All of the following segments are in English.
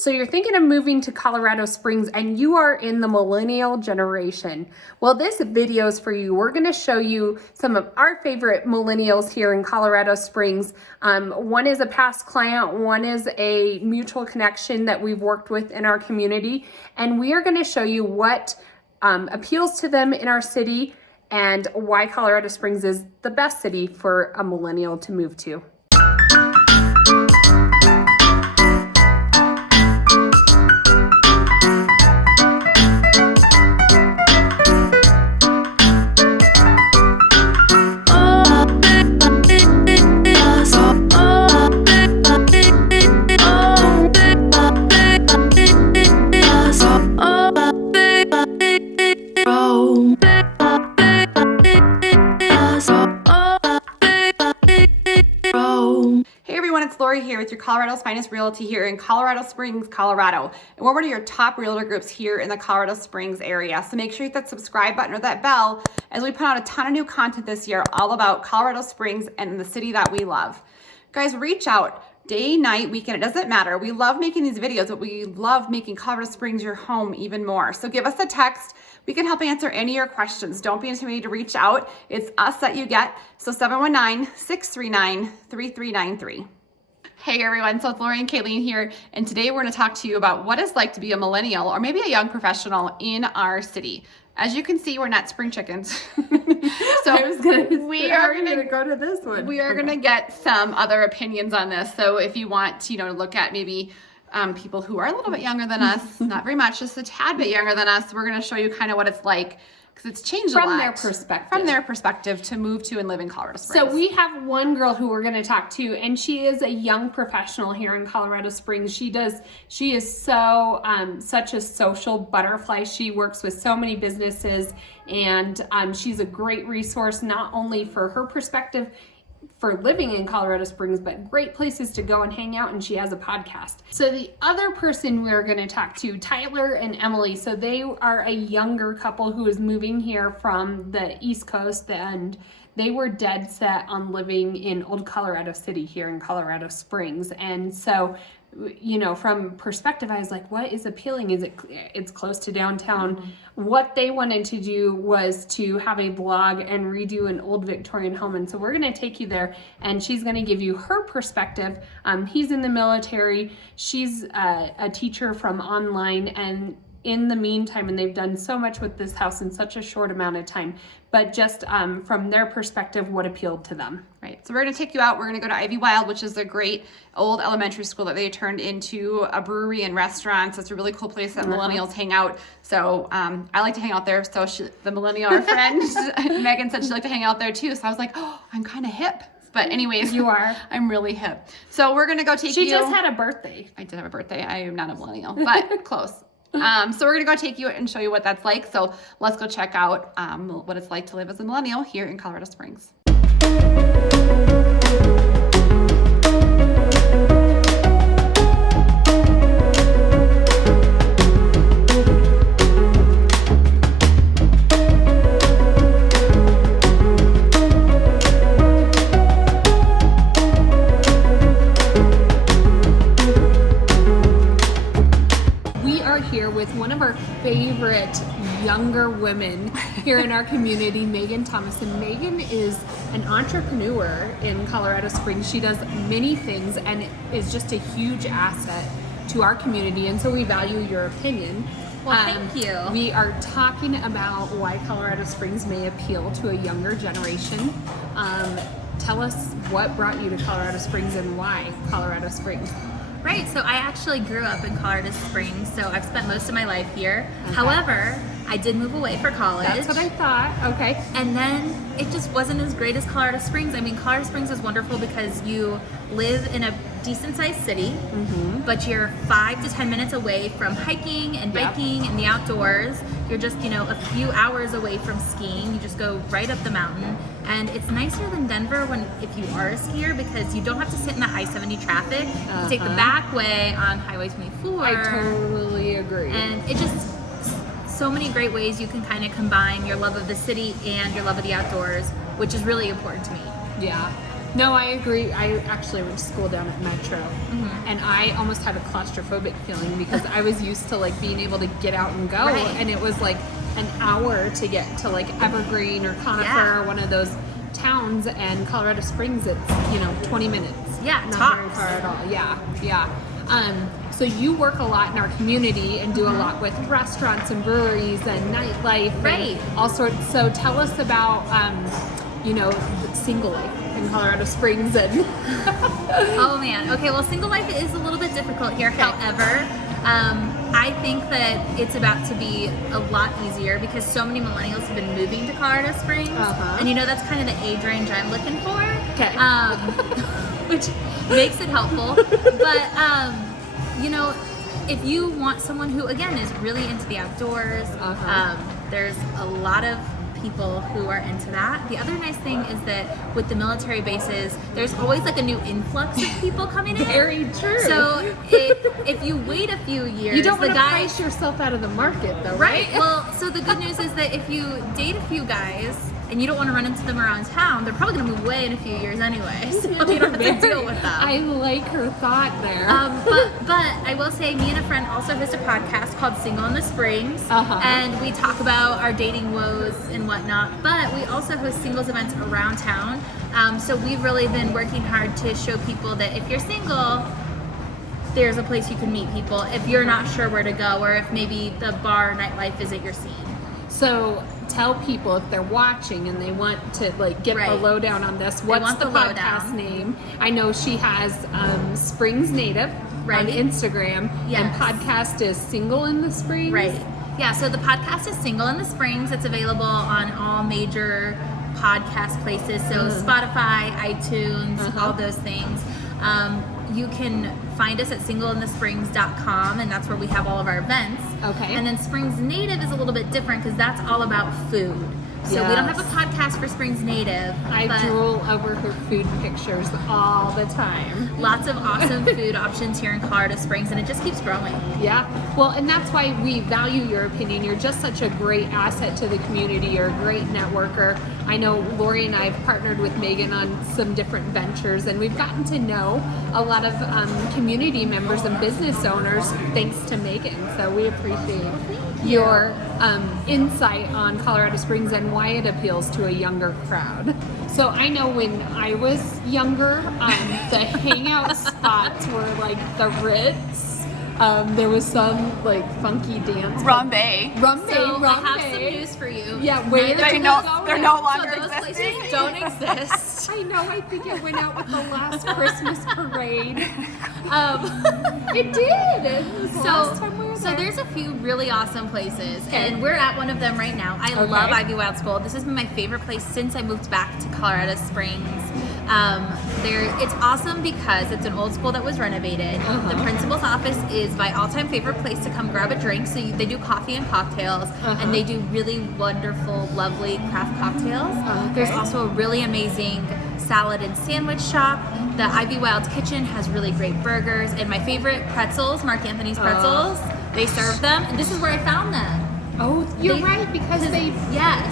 So you're thinking of moving to Colorado Springs and you are in the millennial generation. Well, this video is for you. We're going to show you some of our favorite millennials here in Colorado Springs. One is a past client, one is a mutual connection that we've worked with in our community. And we are going to show you what appeals to them in our city and why Colorado Springs is the best city for a millennial to move to. Laurie here with your Colorado's finest realty here in Colorado Springs, Colorado. And we're one of your top realtor groups here in the Colorado Springs area. So make sure you hit that subscribe button or that bell as we put out a ton of new content this year all about Colorado Springs and the city that we love. Guys, reach out day, night, weekend, it doesn't matter. We love making these videos, but we love making Colorado Springs your home even more. So give us a text. We can help answer any of your questions. Don't be intimidated to reach out. It's us that you get. So 719-639-3393. Hey everyone, so it's Laurie and Kalene here, and today we're going to talk to you about what it's like to be a millennial or maybe a young professional in our city. As you can see, we're not spring chickens. So we are going to go to this one. We are going to get some other opinions on this. So if you want to, look at maybe people who are a little bit younger than us, not very much, just a tad bit younger than us, we're going to show you kind of what it's like. Because it's changed a lot. From their perspective to move to and live in Colorado Springs. So we have one girl who we're going to talk to, and she is a young professional here in Colorado Springs. She is so such a social butterfly. She works with so many businesses, and she's a great resource not only for her perspective for living in Colorado Springs, but great places to go and hang out, and she has a podcast. So the other person we're going to talk to, Tyler and Emily, so they are a younger couple who is moving here from the East Coast, and they were dead set on living in Old Colorado City here in Colorado Springs. And so, from perspective, I was like, what is appealing? It's close to downtown. Mm-hmm. What they wanted to do was to have a vlog and redo an old Victorian home. And so we're going to take you there, and she's going to give you her perspective. He's in the military. She's a teacher from online, and in the meantime, and they've done so much with this house in such a short amount of time, but just from their perspective, what appealed to them. Right, so we're gonna take you out. We're gonna go to Ivy Wild, which is a great old elementary school that they turned into a brewery and restaurants. It's a really cool place that millennials hang out. So I like to hang out there. So the millennial, our friend, Megan said she'd like to hang out there too. So I was like, oh, I'm kind of hip. But anyways, you are. I'm really hip. So we're gonna go take you. She just had a birthday. I did have a birthday. I am not a millennial, but close. So we're gonna go take you and show you what that's like. So let's go check out what it's like to live as a millennial here in Colorado Springs. With one of our favorite younger women here in our community, Megan Thomas. And Megan is an entrepreneur in Colorado Springs. She does many things and is just a huge asset to our community. And so we value your opinion. Well, thank you. We are talking about why Colorado Springs may appeal to a younger generation. Tell us what brought you to Colorado Springs and why Colorado Springs. Right, so I actually grew up in Colorado Springs, so I've spent most of my life here. Okay. However, I did move away for college. That's what I thought, okay. And then it just wasn't as great as Colorado Springs. I mean, Colorado Springs is wonderful because you live in a decent sized city, but you're 5 to 10 minutes away from hiking and biking and the outdoors. You're just, a few hours away from skiing. You just go right up the mountain. And it's nicer than Denver if you are a skier because you don't have to sit in the I-70 traffic. You take the back way on Highway 24. I totally agree. And it just, so many great ways you can kind of combine your love of the city and your love of the outdoors, which is really important to me. Yeah. No, I agree. I actually went to school down at Metro, and I almost had a claustrophobic feeling because I was used to like being able to get out and go, and it was like an hour to get to like Evergreen or Conifer or one of those towns, and Colorado Springs, it's 20 minutes. Yeah, not very far at all. Yeah. So you work a lot in our community and do a lot with restaurants and breweries and nightlife, and all sorts. So tell us about single life in Colorado Springs and Oh man. Okay, well, single life is a little bit difficult here. However, I think that it's about to be a lot easier because so many millennials have been moving to Colorado Springs, and that's kind of the age range I'm looking for. Okay. Which makes it helpful. But if you want someone who again is really into the outdoors, there's a lot of people who are into that. The other nice thing is that with the military bases, there's always like a new influx of people coming in. Very true. So if you wait a few years, you don't want to price yourself out of the market, though, right? Well, so the good news is that if you date a few guys and you don't want to run into them around town, they're probably going to move away in a few years anyway. So you don't have to deal with them. I like her thought there. But I will say, me and a friend also host a podcast called Single in the Springs, and we talk about our dating woes and whatnot. But we also host singles events around town. So we've really been working hard to show people that if you're single, there's a place you can meet people if you're not sure where to go, or if maybe the bar nightlife isn't your scene. So tell people if they're watching and they want to get the lowdown on this. What's the podcast name? I know she has Springs Native on Instagram, and podcast is Single in the Springs. Right. Yeah. So the podcast is Single in the Springs. It's available on all major podcast places. So Spotify, iTunes, all those things. You can find us at singleinthesprings.com, and that's where we have all of our events. Okay. And then Springs Native is a little bit different because that's all about food. So we don't have a podcast for Springs Native. I drool over her food pictures all the time. Lots of awesome food options here in Colorado Springs, and it just keeps growing. Yeah. Well, and that's why we value your opinion. You're just such a great asset to the community. You're a great networker. I know Laurie and I have partnered with Megan on some different ventures, and we've gotten to know a lot of community members and business owners thanks to Megan. So we appreciate your insight on Colorado Springs and why it appeals to a younger crowd. So I know when I was younger, the hangout spots were like the Ritz. There was some funky dance. Rumbe. So I have some news for you. Yeah, where they're no longer so those existing. places don't exist. I know. I think it went out with the last Christmas parade. It did. It was the last time we were there. So there's a few really awesome places, and we're at one of them right now. I love Ivy Wild School. This has been my favorite place since I moved back to Colorado Springs. It's awesome because it's an old school that was renovated. The principal's office is my all-time favorite place to come grab a drink. So they do coffee and cocktails, and they do really wonderful, lovely craft cocktails. There's also a really amazing salad and sandwich shop. The Ivy Wild Kitchen has really great burgers, and my favorite pretzels, Mark Anthony's pretzels. They serve them, and this is where I found them. Oh, you're right, because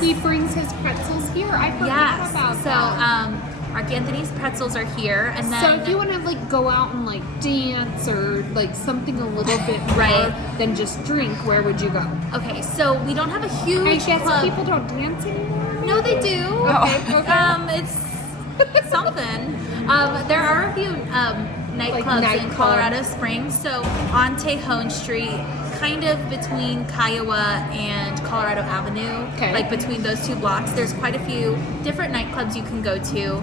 he brings his pretzels here. I forgot about that. Mark Anthony's pretzels are here, and then so if you want to go out and dance or something a little bit more than just drink, where would you go? Okay, so we don't have a huge I guess club. People don't dance anymore. Maybe? No, they do. Okay. It's something. There are a few nightclubs in Colorado Springs. So on Tejon Street, kind of between Kiowa and Colorado Avenue, between those two blocks, there's quite a few different nightclubs you can go to.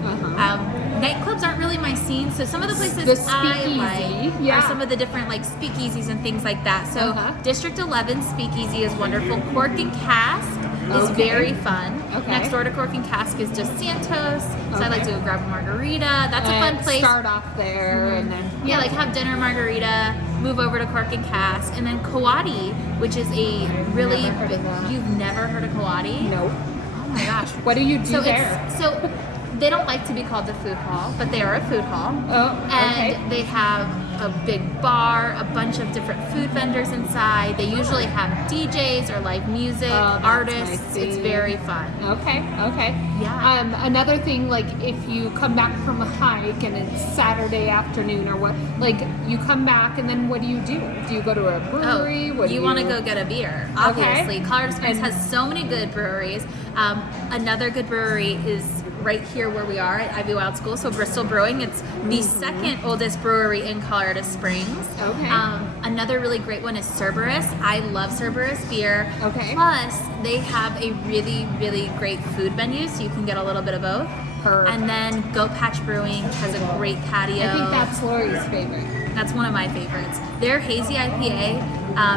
Nightclubs aren't really my scene, so some of the places I like are some of the different speakeasies and things like that. So District 11 Speakeasy is wonderful. Cork and Cask is very fun. Next door to Cork and Cask is Dos Santos, so I like to go grab a margarita. That's a fun place. Start off there and then have dinner, margarita, move over to Cork and Cask, and then Kawadi, which is a really you've never heard of Kawadi? Nope. Oh my gosh. What do you do there? So they don't like to be called a food hall, but they are a food hall. Oh, okay. And they have a big bar, a bunch of different food vendors inside. They usually have DJs or live music, artists. It's very fun. Okay. Yeah. Another thing, like if you come back from a hike and it's Saturday afternoon or what, like you come back and then what do? Do you go to a brewery? You want to go get a beer, obviously. Colorado Springs has so many good breweries. Another good brewery is right here where we are at Ivy Wild School, so Bristol Brewing. It's the second oldest brewery in Colorado Springs. Okay. Another really great one is Cerberus. I love Cerberus beer. Okay. Plus, they have a really, really great food menu, so you can get a little bit of both. Perfect. And then Goat Patch Brewing has a great patio. I think that's Laurie's favorite. That's one of my favorites. Their hazy IPA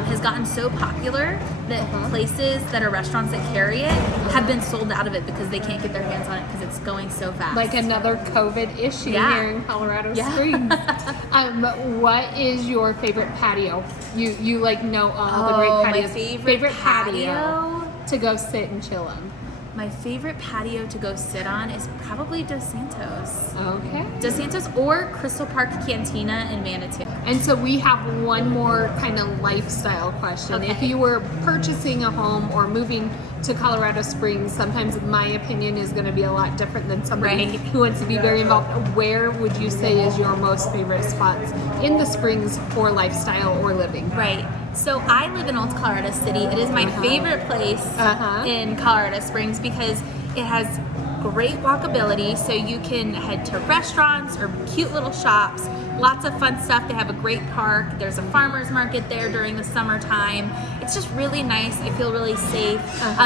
has gotten so popular that places that are restaurants that carry it have been sold out of it because they can't get their hands on it because it's going so fast. Like another COVID issue here in Colorado Springs. What is your favorite patio? You like know all the great patios. My favorite patio to go sit and chill on. My favorite patio to go sit on is probably Dos Santos. Okay. Dos Santos or Crystal Park Cantina in Manitou. And so we have one more kind of lifestyle question. Okay. If you were purchasing a home or moving to Colorado Springs, sometimes my opinion is going to be a lot different than somebody who wants to be very involved. Where would you say is your most favorite spots in the Springs for lifestyle or living? Right. So I live in Old Colorado City. It is my favorite place in Colorado Springs because it has great walkability, so you can head to restaurants or cute little shops. Lots of fun stuff. They have a great park. There's a farmer's market there during the summertime. It's just really nice. I feel really safe.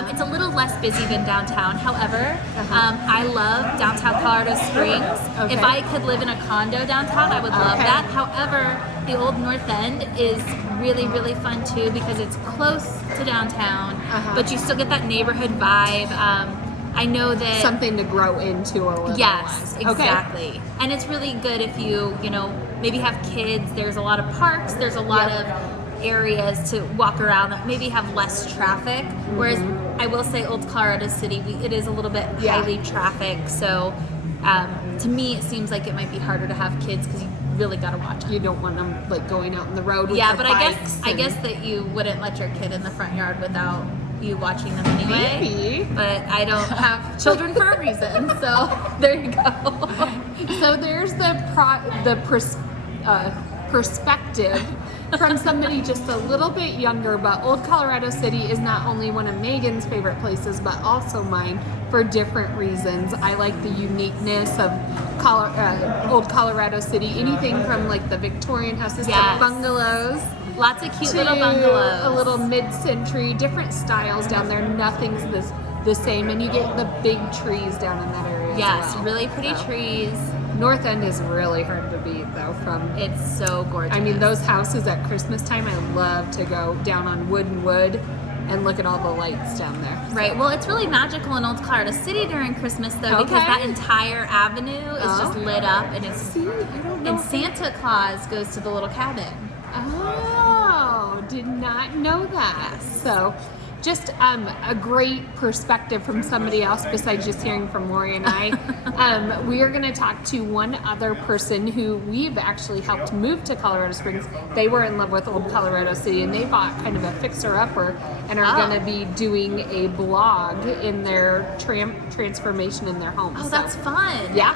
It's a little less busy than downtown. However, I love downtown Colorado Springs. If I could live in a condo downtown, I would love that. However, the old North End is really, really fun too because it's close to downtown, but you still get that neighborhood vibe. I know that something to grow into or whatever. Yes, exactly. And it's really good if you maybe have kids. There's a lot of parks. There's a lot of areas to walk around that maybe have less traffic. Whereas I will say Old Colorado City, it is a little bit highly trafficked. So to me, it seems like it might be harder to have kids because you really got to watch them. You don't want them like going out on the road with but I guess that you wouldn't let your kid in the front yard without you watching them anyway. Maybe. But I don't have children for a reason, so there you go. So there's the perspective from somebody just a little bit younger, but Old Colorado City is not only one of Megan's favorite places, but also mine for different reasons. I like the uniqueness of Old Colorado City, anything from like the Victorian houses to bungalows. Lots of cute little bungalows. A little mid-century, different styles down there. Nothing's the same, and you get the big trees down in that area. Yes, as well. really pretty trees. North End is really hard to beat, though. It's so gorgeous. I mean, those houses at Christmas time, I love to go down on Wood and look at all the lights down there. Right. Well, it's really magical in Old Colorado City during Christmas, though, because that entire avenue is just lit up, and it's. See, I don't know. And Santa Claus goes to the little cabin. Oh, did not know that. So, just a great perspective from somebody else besides just hearing from Laurie and I. We are going to talk to one other person who we've actually helped move to Colorado Springs. They were in love with Old Colorado City, and they bought kind of a fixer-upper and are going to be doing a blog in their transformation in their home. Oh, that's fun. Yeah.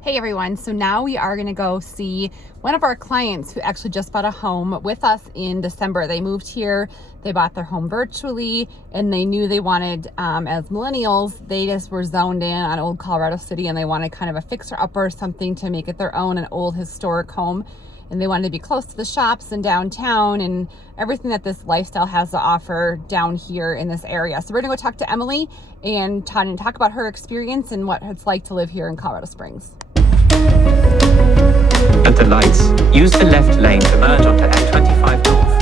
Hey everyone, so now we are going to go see one of our clients who actually just bought a home with us in December. They moved here, they bought their home virtually, and they knew they wanted, as millennials, they just were zoned in on Old Colorado City, and they wanted kind of a fixer-upper, something to make it their own, an old historic home. And they wanted to be close to the shops and downtown and everything that this lifestyle has to offer down here in this area. So we're gonna go talk to Emily and talk about her experience and what it's like to live here in Colorado Springs. At the lights, use the left lane to merge onto M25 North.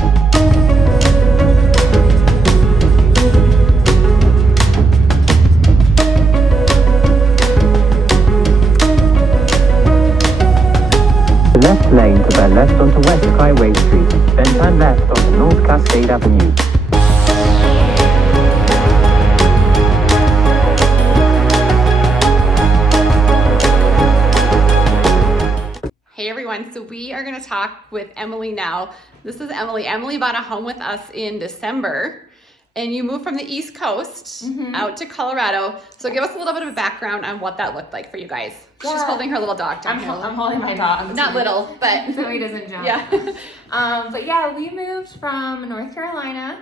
Left lane to the left onto West Highway Street, then turn left onto North Cascade Avenue. Hey everyone, So we are going to talk with Emily now. This is Emily. Emily bought a home with us in December. And you moved from the East Coast out to Colorado. So give us a little bit of a background on what that looked like for you guys. Yeah. She's holding her little dog down here. I'm holding my dog. Not little, but so he doesn't jump. yeah. But yeah, we moved from North Carolina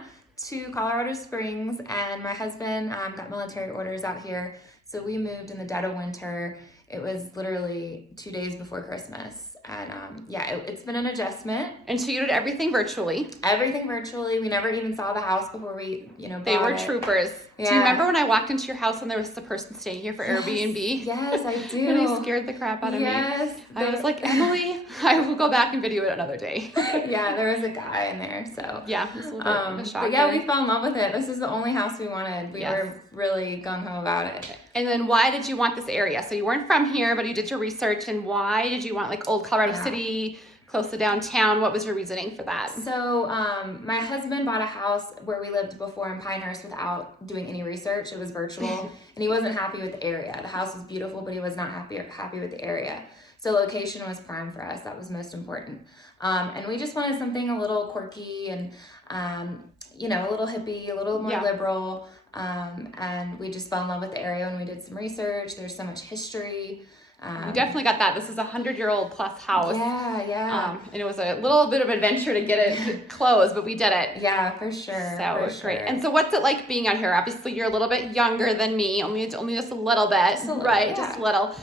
to Colorado Springs, and my husband got military orders out here. So we moved in the dead of winter. It was literally 2 days before Christmas. And yeah, it's been an adjustment. And so you did everything virtually. Everything virtually. We never even saw the house before we, They were bought it. troopers. Yeah. Do you remember when I walked into your house and there was the person staying here for Airbnb? Yes, I do. And they scared the crap out of me. Yes. I was like, Emily, I will go back and video it another day. Yeah, there was a guy in there, so. Yeah, it was a little bit of a shocker. But yeah, we fell in love with it. This is the only house we wanted. We Yes. were really gung-ho about it. And then why did you want this area? So you weren't from here, but you did your research. And why did you want like old Colorado City, close to downtown? What was your reasoning for that? So my husband bought a house where we lived before in Pinehurst without doing any research. It was virtual, and he wasn't happy with the area. The house was beautiful, but he was not happy with the area. So location was prime for us. That was most important. And we just wanted something a little quirky and, a little hippie, a little more liberal. And we just fell in love with the area when we did some research. There's so much history. You definitely got that. This is a 100-year-old plus house. Yeah. And it was a little bit of adventure to get it closed, but we did it. Yeah, for sure. So it was great. And so what's it like being out here? Obviously, you're a little bit younger than me, only just a little bit, right? Yeah. Just a little.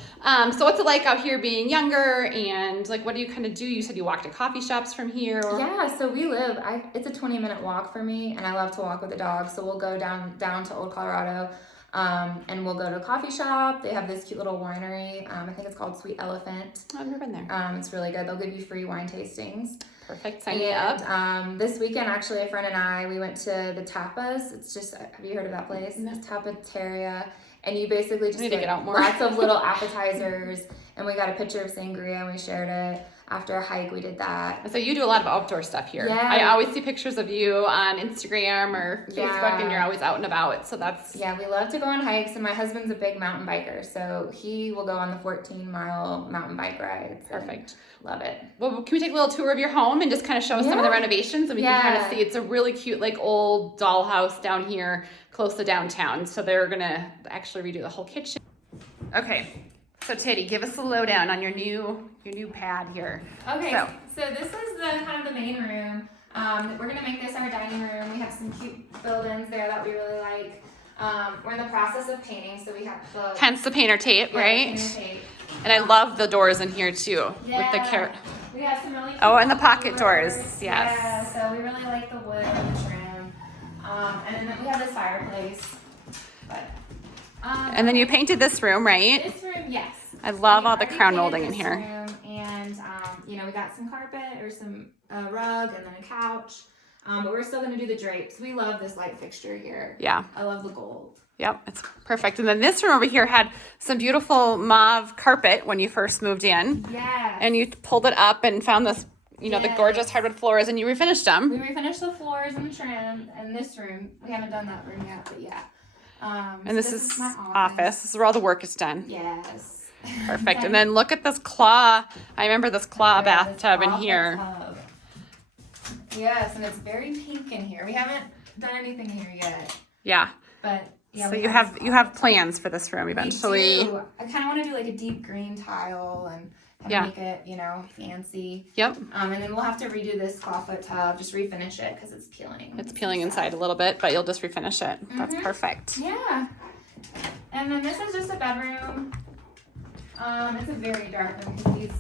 So what's it like out here being younger, and like what do you kind of do? You said you walk to coffee shops from here. Or... Yeah, so we live. It's a 20-minute walk for me, and I love to walk with the dog. So we'll go down to Old Colorado. And we'll go to a coffee shop. They have this cute little winery. I think it's called Sweet Elephant. I've never been there. It's really good. They'll give you free wine tastings. Perfect. Sign me up. This weekend, actually, a friend and I, we went to the Tapas. It's just, have you heard of that place? No. It's Tapateria. And you basically just need to get get out more. lots of little appetizers. And we got a picture of sangria and we shared it. After a hike, we did that. And so you do a lot of outdoor stuff here. Yeah. I always see pictures of you on Instagram or Facebook, and you're always out and about. So that's... Yeah, we love to go on hikes, and my husband's a big mountain biker, so he will go on the 14-mile mountain bike rides. Perfect. Love it. Well, can we take a little tour of your home and just kind of show us some of the renovations, and we can kind of see it's a really cute, like, old dollhouse down here close to downtown. So they're gonna actually redo the whole kitchen. Okay. So Teddy, give us a lowdown on your new pad here. Okay, so this is the kind of the main room. We're gonna make this our dining room. We have some cute build-ins there that we really like. We're in the process of painting, so we have the Hence the painter tape, right? painter tape. And I love the doors in here too, with the carrot. We have some really cute And the pocket doors, yes. Yeah, so we really like the wood and the trim. And then we have this fireplace. But And then you painted this room, right? this room, yes. I love We all the already crown painted molding in this here. room, and we got some carpet or some rug and then a couch. But we're still gonna do the drapes. We love this light fixture here. Yeah. I love the gold. Yep, it's perfect. And then this room over here had some beautiful mauve carpet when you first moved in. Yeah. And you pulled it up and found this, the Yes. gorgeous hardwood floors, and you refinished them. We refinished the floors and the trim, and this room. We haven't done that room yet, but yeah. And So this is my office. This is where all the work is done. Yes. Perfect. And then look at this claw. I remember this claw Yeah, this bathtub in awful here. tub. Yes, and it's very pink in here. We haven't done anything in here yet, Yeah. but yeah. So we you have plans for this room eventually. We do. I kind of want to do like a deep green tile and make it, fancy. Yep. And then we'll have to redo this clawfoot tub, just refinish it because it's peeling. It's peeling inside a little bit, but you'll just refinish it. That's perfect. Yeah. And then this is just a bedroom. It's a very dark room because these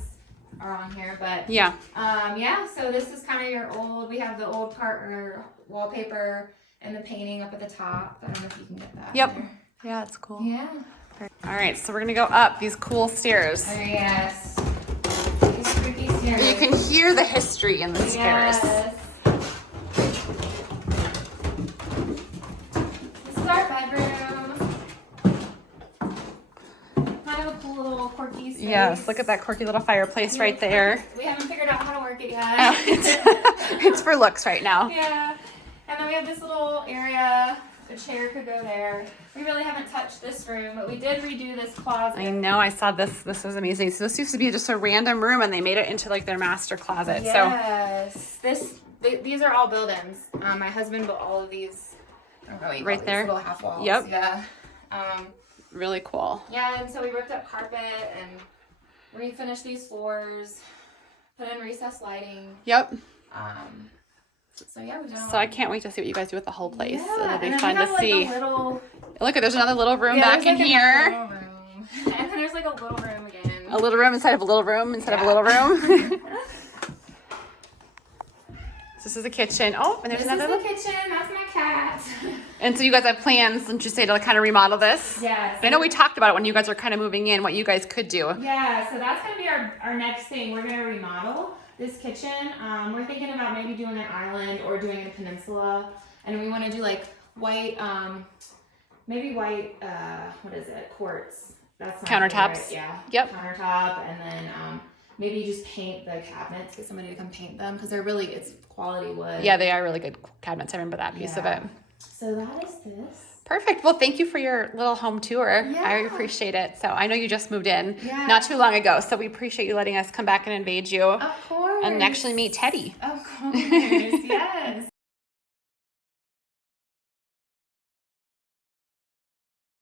are on here, but Yeah. so this is kind of your old. We have the old partner wallpaper and the painting up at the top. I don't know if you can get that. Yep. There. Yeah, it's cool. Yeah. All right, so we're gonna go up these cool stairs. Oh, yes. These creepy stairs. You can hear the history in the stairs. Yes. This is our bedroom. Kind of a cool little quirky space. Yes, look at that quirky little fireplace right there. We haven't figured out how to work it yet. It's for looks right now. Yeah. And then we have this little area. A chair could go there. We really haven't touched this room, but we did redo this closet. I know, I saw this. This was amazing. So this used to be just a random room, and they made it into like their master closet. Yes. These are all build-ins. My husband built all of these. I don't know what you call Right these, there? little half walls. Yep. Yeah. Really cool. Yeah, and so we ripped up carpet and refinished these floors, put in recessed lighting. Yep. So yeah, we've done. So I can't wait to see what you guys do with the whole place. Yeah, It'll be and then fun we have, to like, see. a little, Look, there's another little room yeah, back there's, in like, here. another little room. And then there's like a little room again. A little room inside of a little room inside of a little room. This is the kitchen. Oh, and there's This another. is the kitchen. That's my cat. And so you guys have plans, didn't you say, to kind of remodel this? Yes. I know we talked about it when you guys were kind of moving in, what you guys could do. Yeah, so that's gonna be our next thing. We're gonna remodel this kitchen. We're thinking about maybe doing an island or doing a peninsula, and we want to do like white, maybe white. What is it? Quartz. That's my Countertops. favorite. Yeah. Yep. Countertop, and then maybe just paint the cabinets. Get somebody to come paint them because they're really it's quality wood. Yeah, they are really good cabinets. I remember that piece of Yeah. it. So that is this. Perfect. Well, thank you for your little home tour. I Yeah. appreciate it. So I know you just moved in Yeah. not too long ago. So we appreciate you letting us come back and invade you Of course. and actually meet Teddy. Of course. Yes.